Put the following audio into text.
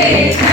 Hey,